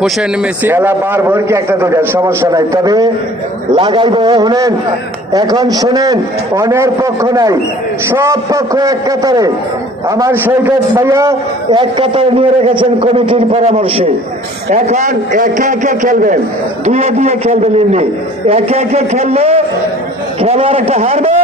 Hossain Messi. খেলা বার ভরকে একটা দুটা সমস্যা নাই। তবে লাগাইব শুনেন। এখন শুনেন অনের পক্ষ নাই। সব পক্ষ এক কাতারে। আমার সৈকত ভাইয়া এক কাতারে নিয়ে রেখেছেন কমিটির পরামর্শে। এখন একে একে খেলবেন দুয়ে দিয়ে খেলবেন এমনি। একে একে খেললে খেলোয়ার একটা হারবে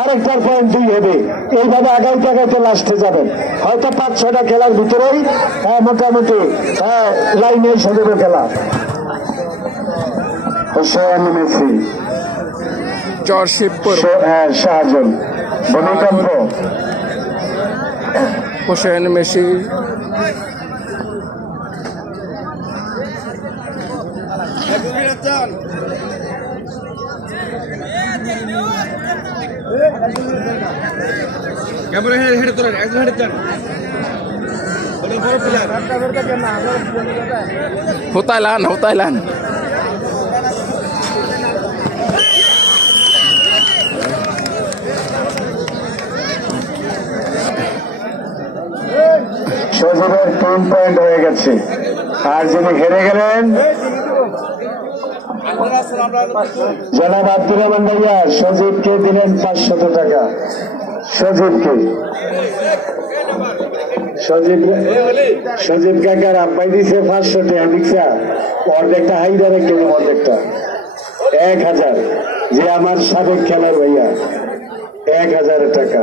আরেকটার পয়েন্ট দুই হবে। এইভাবে আগাইতে আগাইতে লাস্টে যাবেন। হয়তো পাঁচ ছটা খেলার ভিতরেই হ্যাঁ, মোটামুটি হ্যাঁ, লাইনে এসে দেবে খেলা। হোসেন মেসি। চর শিবপুর হ্যাঁ, শাহজান। ভূমিকম্প হোসেন মেসি। ক্যামেরা হেঁটে হেঁটে তোলেন একজন হেঁটে যান হোতাইলান হোতাইলান। সজীবের তিন পয়েন্ট হয়ে গেছে। আর যিনি হেরে গেলেন, জনাব আব্দুর রহমান ভাইয়া, সজীবকে দিলেন পাঁচশত টাকা। সজীবকে। সজীব কাকার আব্বাই দিছে পাঁচশো টাকা দিকছা অর্ধেকটা হাইদার কেউ অর্ধেকটা। এক হাজার। যে আমার সাবেক খেলার ভাইয়া, এক হাজার টাকা।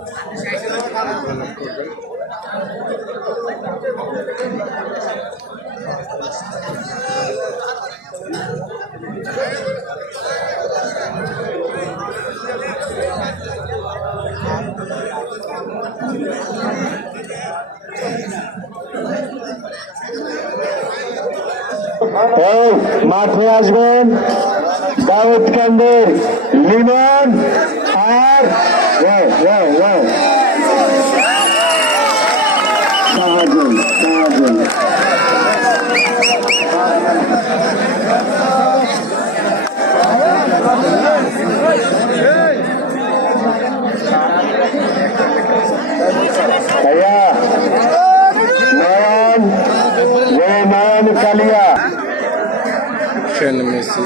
এই মাঠে আসবেন দাউদ কান্দের লিমন আর ওয়াও, ওয়াও, ওয়াও। সাহায্য, সাহায্য। হোসেন মেসি।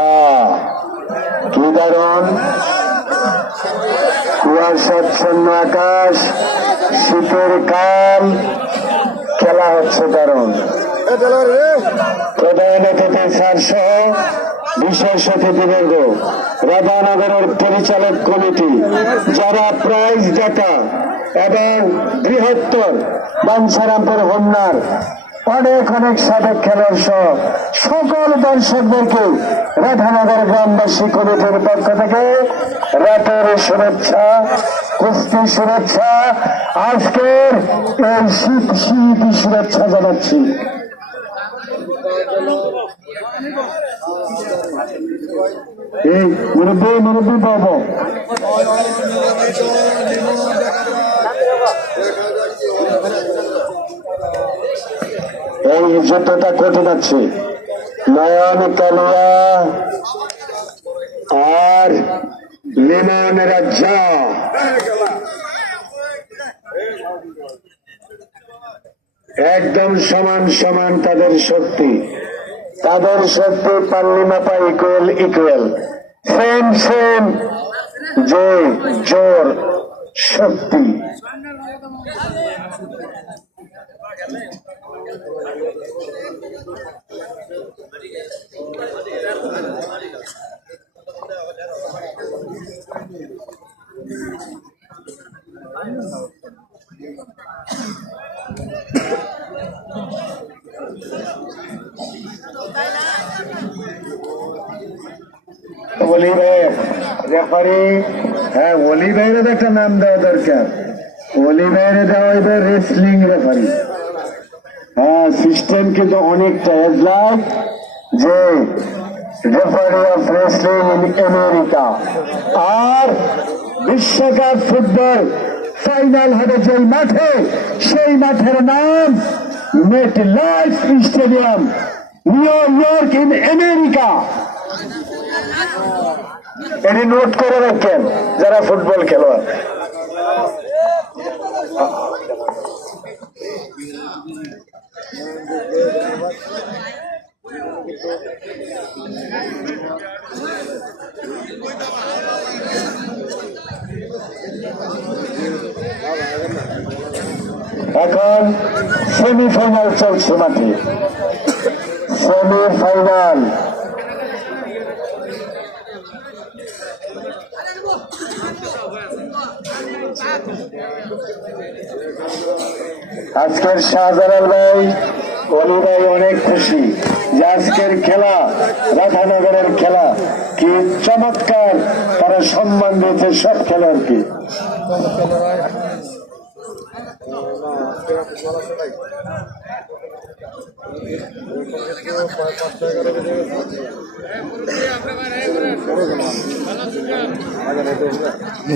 আহ, কি দারুণ কুয়াশাচ্ছন্ন আকাশ শীতের কাল খেলা হচ্ছে দারুণ। প্রধান অতিথি স্যার সহ বিশেষ অতিথিবর্গ রাধানগরের পরিচালক কমিটি, যারা প্রাইজ ডাটা এবং বৃহত্তর বাঞ্ছারামপুর হোমনার অনেক অনেক সাবেক খেলোয়াড় সহ সকল দর্শকদেরকে রাধানগর গ্রামবাসী কমিটির পক্ষ থেকে রাতের শুভেচ্ছা কুস্তি শুভেচ্ছা, আজকের এই শীত শীত শুভেচ্ছা জানাচ্ছি। এই, মুরব্বী মুরব্বী পাবো এই যুদ্ধটা কঠিন আছে নয়ন কালিয়া আর লিমন রাজা একদম সমান সমান তাদের শক্তি। তাদের শক্তি পাল্লি মাপা ইকুয়াল ইকুয়াল। Same same. যে জোর শক্তি। রেফারি হ্যাঁ অলি ভাইয়ের একটা নাম দেওয়া দরকার। অলি ভাইয়ের দেওয়া হইবে রেসলিং রেফারি হ্যাঁ সিস্টেম কিন্তু অনেকটা এজলাম যে referee of wrestling in America আর বিশ্বকাপ ফুটবল ফাইনাল হবে যেই মাঠে, সেই মাঠের নাম Met Life stadium New York in America এটি নোট করে রাখেন যারা ফুটবল খেলোয়াড়। এখন সেমিফাইনাল চলছে মাঠে। সেমিফাইনাল আজকের শাহজালাল ভাই, অলি ভাই অনেক খুশি। যে আজকের খেলা, রাধানগরের খেলা, কি চমৎকার, তারা সম্মান দিয়েছে সব খেলোয়াড়কে।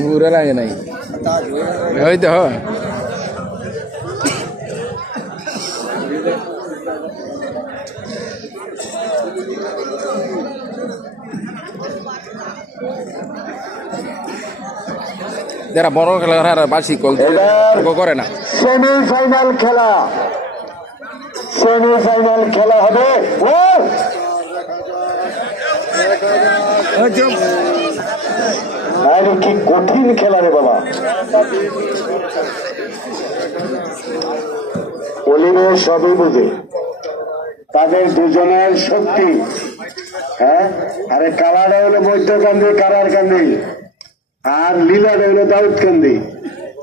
ঘুরে লাগে নাই। ওই তো হয় যারা বড় খেলা আর বাসি কল করে না। সেমিফাইনাল খেলা। সেমিফাইনাল খেলা হবে। ও আরে কি কঠিন খেলা রে বাবা। অলিভে সবই বুঝে। তাদের দুজনের শক্তি। হ্যাঁ? আরে কালাটা হলো মধ্যকান্দি কারার কান্দি আর লীলাটা হলো দাউদ কান্দি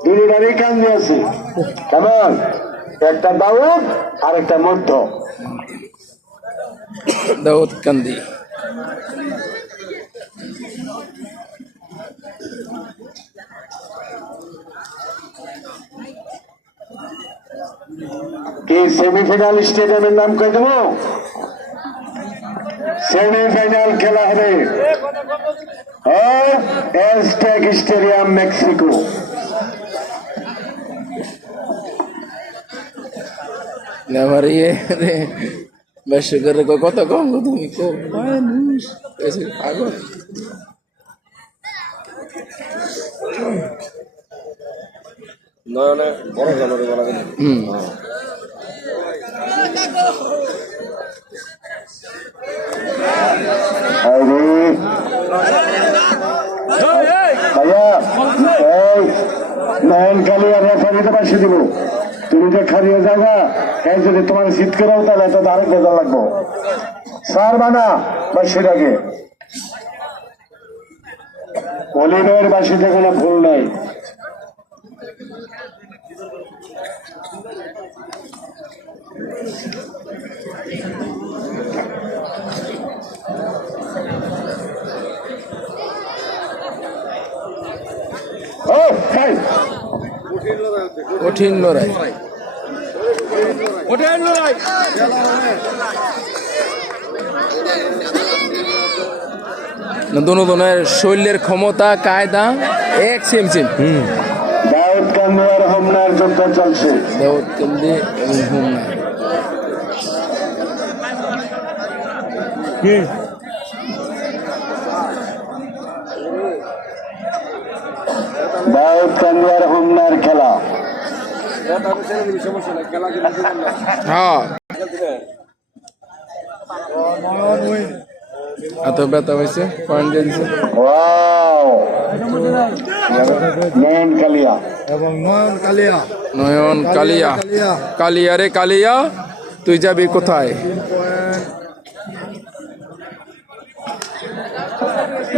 দুটারই কান্দি আছে। কেমন? একটা দাউদ আর একটা মধ্য। দাউদ কান্দি কি সেমিফাইনাল স্টেডিয়ামের নাম কই দেবো? সেমিফাইনাল খেলা হবে। এসটেক স্টেডিয়াম মেক্সিকো এবার ইয়ে রে বেশ করে কই, কত কম গো তুমি? কো মানুষ এসে পাগল। নয়নে বড় জানুয়ারি বলা গেল নয়ন কালী দিব। তুমি যে খারিয়ে যাবা এই যদি তোমার শীত করেও তাহলে তো আরেক বেজার লাগবো। সার বানা বাসির আগে অলিভের বাসিতে কোনো ভুল নাই। কঠিন লড়াই। ওটা লড়াই। দুনো দনের শৈলের ক্ষমতা কায়দা এক সেম সেম হুম। দাউদ কান্দি আর হোমনার যুদ্ধ চলছে। দাউদ কান্দি এবং হুমনা দাউদ কান্দি আর হোমনার খেলা। আমি ছেড়ে দিবি সমস্যা নাই খেলা কিন্তু দিবেন না হ্যাঁ। এত ব্যথা হয়েছে? পয়েন্ট দিয়ে দিছে নয়ন কালিয়া। এবং নয়ন কালিয়া। নয়ন কালিয়া। কালিয়া রে কালিয়া তুই যাবি কোথায়?